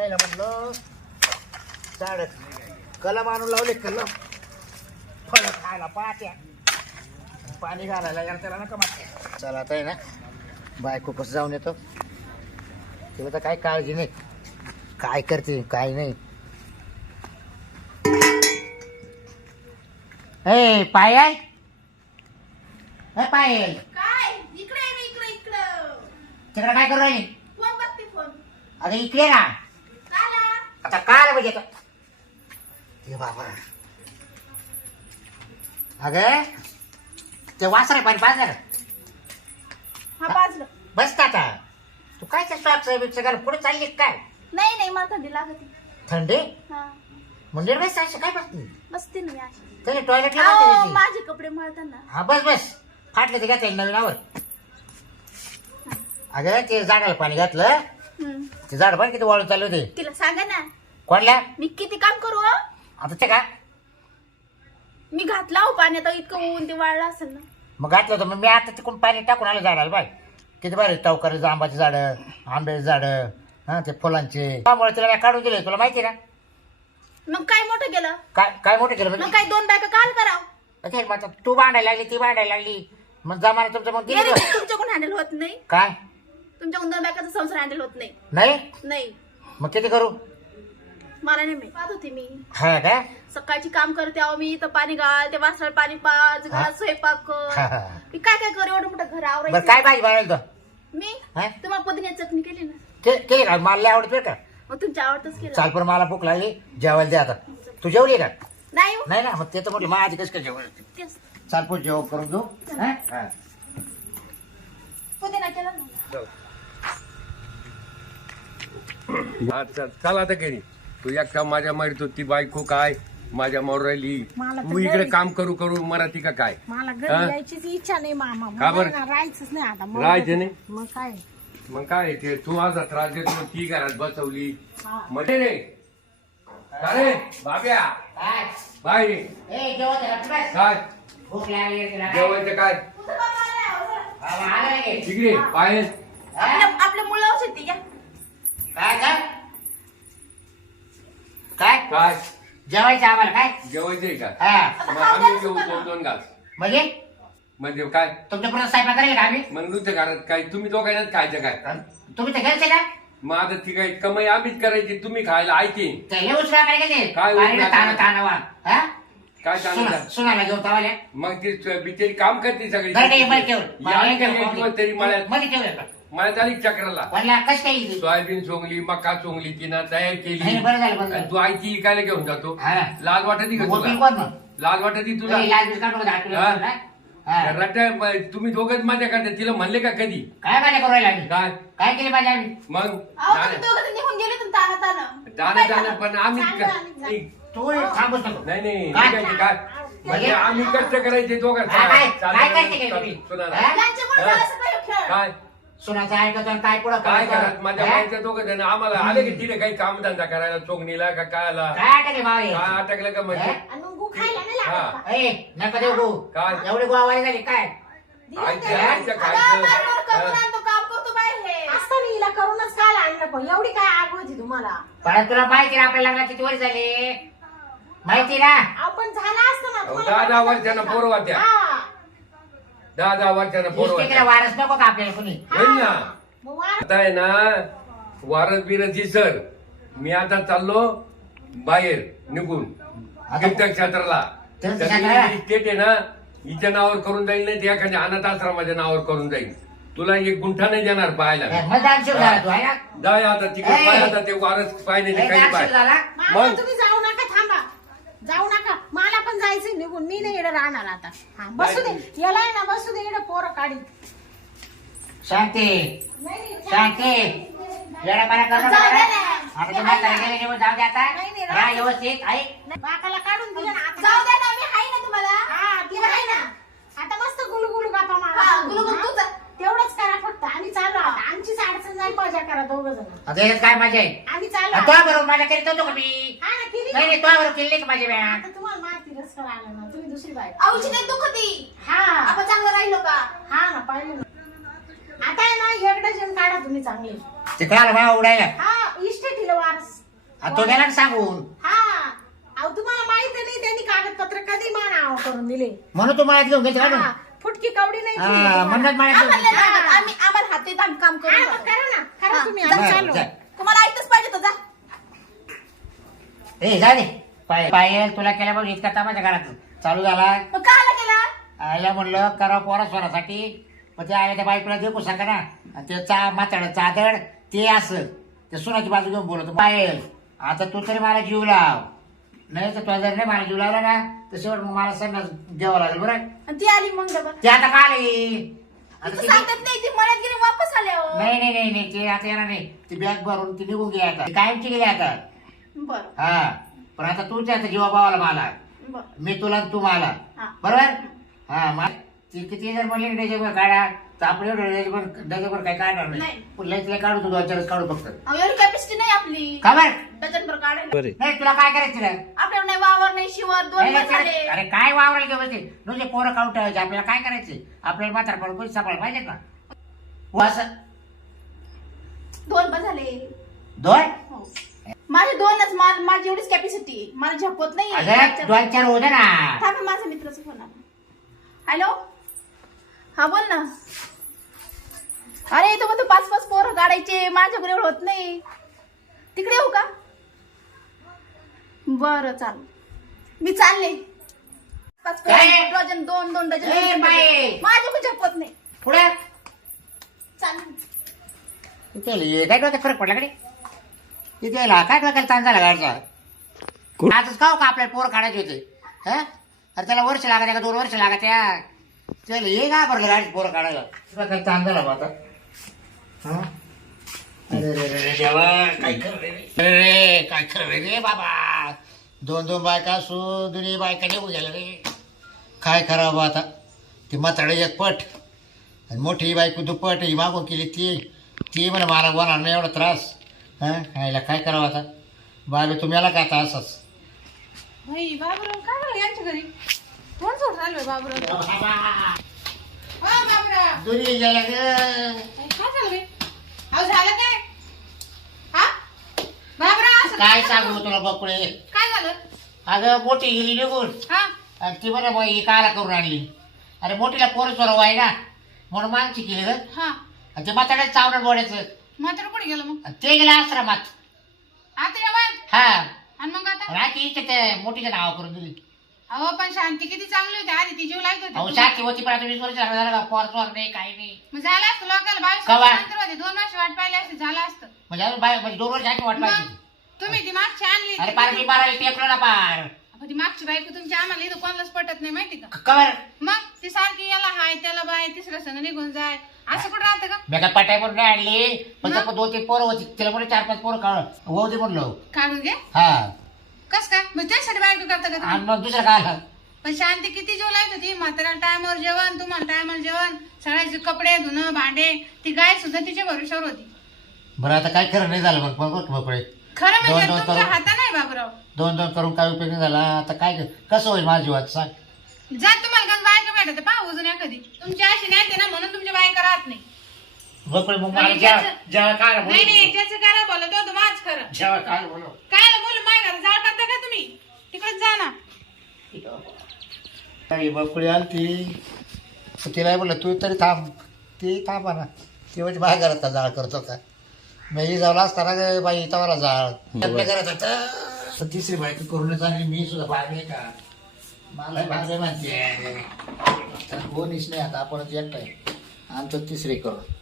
टाकायला म्हणलं? झाड कलम आणून लावले कलम. फळ खायला पाहत्या. पाणी घालायला यार त्याला नका मागते चला आता आहे ना. बायको कसं जाऊन येतो? तिला तर काय काळजी नाही. काय करते काय नाही. ए पायल? ए पायल. काय? इकडे ये ना, इकडे इकडं. तिकडे काय करू राहिली? फोन बघते फोन. अगं इकडे ना. आता काय म्हणजे तो? हे बाबा. अगं ते वासरे पाणी पाजलं हा बाजलं बस का आता. तू काय त्या सॉक्स बिक्स घाल पुढे चालली का काय? नाही नाही मला थंडी लागते. थंडी? हा. म्हणजे बस अशी काय बसती? बसते ना मी अशी. त्याने टॉयलेटला अहो, बसते माझे कपडे मळताना. हा बस बस. फाटलं ते घातलं नवीन आवर अगं ते झाडाला पाणी घातलं. हम्म. ते झाड पण किती वाळून चालू होते. तिला सांगा ना. कोणल्या? मी किती काम करू हो? आता ते का? मी घातला हो पाण्यात अहो, इतकं ऊन ते वाळलं असेल ना. मग घातलं होतं मग मी आता तिकडून पाणी टाकून आलं झाडाला बाय किती बरे टवकारीचं आंबाची झाडं आंब्याची झाडं हा ते फुलांचे. त्यामुळे तिला मी काढून दिले तुला माहिती ना? मग काय मोठं केलं? काय काय मोठं केलं मग म्हणजे काय दोन बायका काल करावं मग आता तू भांडायला लागली ती भांडायला लागली. मग जमाना तुमचं मग दिली तुमच्याकडून हँडल होत नाही. काय? तुमच्याकडून दोन बायकाचा संसार हँडल होत नाही. नाही? नाही. मग किती करू? मला नाही माहीत पाहत होती मी. हा काय सकाळची काम करते अहो मी तर पाणी घाल ते वासराला पाणी पाच? घरात स्वयंपाक कर. हा. मी काय काय करू? एवढं मोठं घर बरं आवरायचं काय भाजी तो? मी? हा? तुम्हाला पुदिन्याची चटणी केली ना? के- केली का मला लय आवडत बरं का. मग तुमच्या आवडतच केलं. चाल पण मला भूक लागली. जेवायला दे आता. तू जेवली का? नाही हो. नाही ना? मग ते तर म्हटलं माझी कसं काय जेवण तेच. चाल पण जेवण करून घेऊ. हा? हा. पुदिना केला ना? हा, चल. चल आता घरी. तू एकटा माझ्या मारितो ती बायको काय माझ्या मारू राहिली मला तर तू इकडे घरी- काम करू करू मराठी का काय मला हा? घरी यायचीच इच्छा नाही मामा का बरं? मला ना राहायचंच नाही आता मग- राहायचं नाही? मग काय मग काय ते तू माझा त्रास देतो मग ती घरात बसवली हा. म्हणजे रे अरे बाब्या काय बाय रे ए? काय भूक लागली तुला काय? जेवायचं काय. हा, मग आलं नाही. पायल? आपल्या आपल्या मुलं औषध दे, या काय काय काय? जेवायचं आम्हाला काय? जेवायचंय का? हा. मग आम्ही घेऊ दोन दोन घास. म्हणजे? म्हणजे काय? तुमच्यापर्यंत स्वयंपाक करेल का आम्ही? मग नुसतं घरात काय तुम्ही दोघांनाच खायचं काय? तुम्ही तर घरचे ना मग आता ती काय कमाई आम्हीच करायची तुम्ही खायला ऐकी त्याला उचला काय गेले? काय उचला काय? तानावा हा? काय सुना- चाललं सुनाला घेऊन तवाल्या. मग ती बिचारी काम करते सगळी. बरं काही बरं ठेव या एक दिवस तरी मध्ये का मळ्यात आली चक्राला. काय येईल? सोयाबीन सोंगली मका सोंगली तिनं तयार केली. नाही, बरं झालं, बरं झालं. आणि तू आईची इकायला घेऊन जातो. हा. लाज वाटत का वकील तुला? कोण मग? लाज वाटत तुला. ए, हा? हा. रट्या म- तुम्ही दोघच माझ्या करता. तिला म्हणले का कधी? काय माझ्या करू राहिला आम्ही? काय? काय केली माझ्या आम्ही? मग? अहो, तुम्ही दोघं तर निघून गेले तुम्ही ताना ताना जाणं काय जाणं झालं? पण आम्ही आम्ही नाही तू थांबूच नको नाही काय? म्हणजे आम्ही कष्ट करायचे दोघं. काय? तुम्ही? हा? हे? काय? सुनाचं ऐकतो आणि काय पुढं काय? करत माझ्या? बाईच्या दोघं जण आम्हाला आले की तिथे काही काम धंदा करायला चोगणीला का काय आला काय टाके मावे काय अटकलं का म्हणजे हा? आणि मग गु खायला नाही लागत का? ए नका देऊ गो काय? एवढी झाली काय आईच्या आईच्या अगं, माझ्यावर करून खायचं आणतो, काम करतो बाहेर हे. असतं मी हिला करूनच काय आणलं पण एवढी काय आग होती तुम्हाला पण तुला माहिती ना आपल्या लग्नात किती वर्ष झाले माहिती ना आपण झालं असतं ना अहो, तुम्हाला दहा दहा पटकन वर्षानं. पोरं होत्या. हा. दहा दहा वर्षानं होत्या. वारस नको का आपल्याला कुणी? ना? मग आता आहे ना वारस बिरस सर मी आता चाललो बाहेर निघून तीर्थक्षेत्राला तीर्थक्षेत्राला? स्टेट आहे ना हिच्या नावावर करून जाईल नाही ते एखाद्या अनाथ आश्रमाच्या नावावर करून जाईल. तुला एक गुंठा नाही देणार पाहायला. मतदान शिव झाला तू आहे ना? जाय आता तिकडे! पाय आता ते वारस पाहिजे ते ए, काही दान पाय. मामा, मग? तुम्ही जाऊ नका थांबा जाऊ नका मला जायचंय निघून मी नाही इकडे राहणार आता. हा बसू दे. याला आहे ना बसू दे इकडे पोरं काढी शांती. नाही शांती. येडापाडा करू नका जाऊ दे. ना. आता तुम्हाला तरी निघून जाऊ दे आता. नाही, नाही, राहा व्यवस्थित आहे बाकाला काढून दिलं ना आता जाऊ द्या ना मी आहे ना तुम्हाला. हा ती आहे ना. आता मस्त गुलू गुलू गप्पा मारा. हा, गुलुगुलू हा? तुझं. तेवढंच करा फक्त. आम्ही चालू आता आमचीच अडचण नाही मजा करा दोघ जण. आता याच्यात काय मजा आहे? आम्ही चालू तुझ्या बरोबर माझ्या करीत होतो का मी? हा ना केली नाही नाही तुझ्या बरोबर केली नाही का माझी बॅग आता तुम्हाला माहिती रस्कर आलं ना. तुम्ही दुसरी बाई. औषध नाही दुखती. हा. आपण चांगलं राहिलो का? हा ना पाहिजे ना. आता आहे ना एक डझन काढा तुम्ही चांगले. ते उडायला हा इस्टेटीला वारस. तो गेला ना सांगून. हा. अहो तुम्हाला माहीत नाही त्यांनी कागदपत्र कधी मा नाव करून दिले? म्हणून तू मला घेऊन हा, फुटकी कवडी नाही हा. म्हणूनच मला आम्हाला. नाही लागत. आम्ही आम्हाला हातीत आम्ही काम हा, करू मग करा ना. करा तुम्ही. आम्ही बरं, चालू. तुम्हाला ऐकच पाहिजे तर जा. ए जा पाय- पायल तुला केल्या बघ इतका तमाशा घरात चालू झाला. मग का आला गेला आईला म्हणलं करा पोरा स्वरासाठी. पण ते आल्या त्या बायकोला देखू सांगा ना आणि ते चा माताड चादड ते असं. ते सुनाची बाजू घेऊन बोलत पायल आता तू तरी मला जीव लाव. नाही तर तुला जर नाही मला जीव लावला ना. तर शेवट मग मला संन्यास द्यावा लागेल बरं. आणि ती आली मग डबा. ते आता का आली? आता तिथं ती- सांगत नाही ती मळ्यात गेली वापस आले अहो. नाही नाही नाही नाही ते आता येणार नाही. ती बॅग भरून ती निघून गेली आता. ती कायमची गेली आता. बरं. हा. पण आता तूच आता जीवा भावाला मला. बरं. मी तुला आणि तू मला. हा. बरोबर? हा मा- ती किती जर म्हणले डझेभर काढा. तर आपण एवढं डझेभर डझेभर काही काढणार नाही. नाही. तिला काढू तू दोन चारच काढू फक्त अहो, एवढी कॅपॅसिटी नाही आपली. खबर डझनभर काढायला. नाही तुला काय करायचं नाही वावर नाही शिवर दोन नाही, नाही, झाले अरे काय वावरायला घेऊ बसते नुसते पोरं काढून ठेवायचे? आपल्याला काय करायचे? आपल्याला मात्र पण कोणी सांभाळ पाहिजेत ना हो असं दोन पण झाले दोन? हो. माझे दोनच मा- माझी एवढीच कॅपॅसिटी मला झपत नाही अगं दोन चार होऊ दे ना. थांब माझ्या मित्राचा फोन आला हॅलो हा बोल ना. अरे तो म्हणतो पाच पाच पोरं काढायचे. माझ्याकडे एवढं होत नाही. तिकडे येऊ का? बरं चाल मी चालले. पाच काय? पोरं, डझन दोन दोन ए, डझन बाई. माझ्याकडे झपत नाही. पुढे. चालेल काय डोक्यात फरक पडला कडे इथे यायला काय डोक्याला ताण झाला गाडचा? आजच का हो का आपल्याला पोरं काढायचे होते? हा? अरे त्याला वर्ष लागत का? दोन वर्ष लागत या त्याला ये का बरं गाडी पोरं काढायला? डोक्याला ताण झाला बा आता? हा? अरे रे रे रे देवा. काय खरं रे? रे रे, काय रे बाबा? दोन दोन बायका असू दोन्ही बायका निघून गेल्या रे. काय करावं आता? ती म्हाताडे एक पट आणि मोठी बायको दुप्पट ही मागून केली ती. ती म्हणे मला होणार नाही एवढा त्रास. हां? आईला काय करावं आता? बाबे तुम्ही आला काय आता असंच? बाई बाबूराव काय झालं यांच्या घरी? कोण सोड बाबूराव? हो बाबूराव! दुरी गेला ग. काय झालं बे अहो झालं काय? हा? बाबूराव असं काय सांगू तुला बकुळे अगं मोठी गेली निघून. हा? आणि ती बरं बाई ही काला करून आणली. अरे मोठीला पोरं चोरव आहे ना म्हणून मागची केली ग. हा. आणि ते म्हाताड्यात चावणार बोडायचं म्हातारा कुठे गेलं मग? ते गेलं आश्रमात. आता या हा. आणि मग आता? राखी इथे ते मोठीचं नाव करून दिली. अहो पण शांती किती चांगली होती. आधी ती जीव अहो होती. साथी होती पण आता वीस वर्ष झालं झालं का? पोर चोर नाही काही नाही. मग झालं असतं लोकांना. बावीस कवा? वर्षानंतर होते. दोन वर्ष वाट पाहिली असते झालं असतं. म्हणजे अजून बाय म्हणजे दोन वर्ष आधी वाट पाहिजे तुम्ही ती मागची आणली अरे पार मी मारायला टेपलं ना पार. अहो, ती मागची बायको तुमची आम्हाला इथं कोणालाच पटत नाही माहिती का? कवर? मग ती सारखी याला हाय त्याला बाय तिसऱ्या संग निघून जाय. असं कुठं राहतं का मी काय पटाय म्हणून नाही आणली. पण मग? दोन तीन पोरं होती. तिला म्हणून चार पाच पोरं काढ होऊ दे म्हणलो. काढून घे? हा. कस काय? मग त्यासाठी बायको करता का तुम्ही? आणि मग दुसरं काय आलं? पण शांती किती जीव लावत होती. म्हाताऱ्याला टायमावर जेवण तुम्हाला टायमावर जेवण. सगळ्याचे कपडे धुणं भांडे. ती गाय सुद्धा तिच्या भरोशावर होती. बरं आता काय खरं नाही झालं मग. बघ बघ मोकळे खरं म्हणजे दोन- दोन तुमच्या करून- हाता नाही बाबूराव. दोन दोन करून काय उपयोग नाही झाला. आता काय कसं होईल माझ्या जीवात सांग. जा तुम्हाला गंज बायका भेटत. पहा अजून एखादी. तुमची अशी नाही ते ना म्हणून तुमच्या बायका राहत नाही. मग मला नाही, जेव्हा त्याचं- जेव्हा काय नाही नाही ज्याचं करा बोलत होतं माझ खरं. जेव्हा काय बोलू? काय बोलू? माय घरा जाळ करता का तुम्ही? तिकडे जा ना. काही बकुळी आलती तर तिला बोललं तू तरी थांब. ती थांबा ना. ती म्हणजे माझ्या घरात जाळ करतो का? मी जावला असताना ग बाई तवाला घरात होतं तर तिसरी बायको करून चांगली मी सुद्धा भागले का? मला भागले म्हणते. आता कोणीच नाही आता आपण एकटाय आमचं तिसरी करू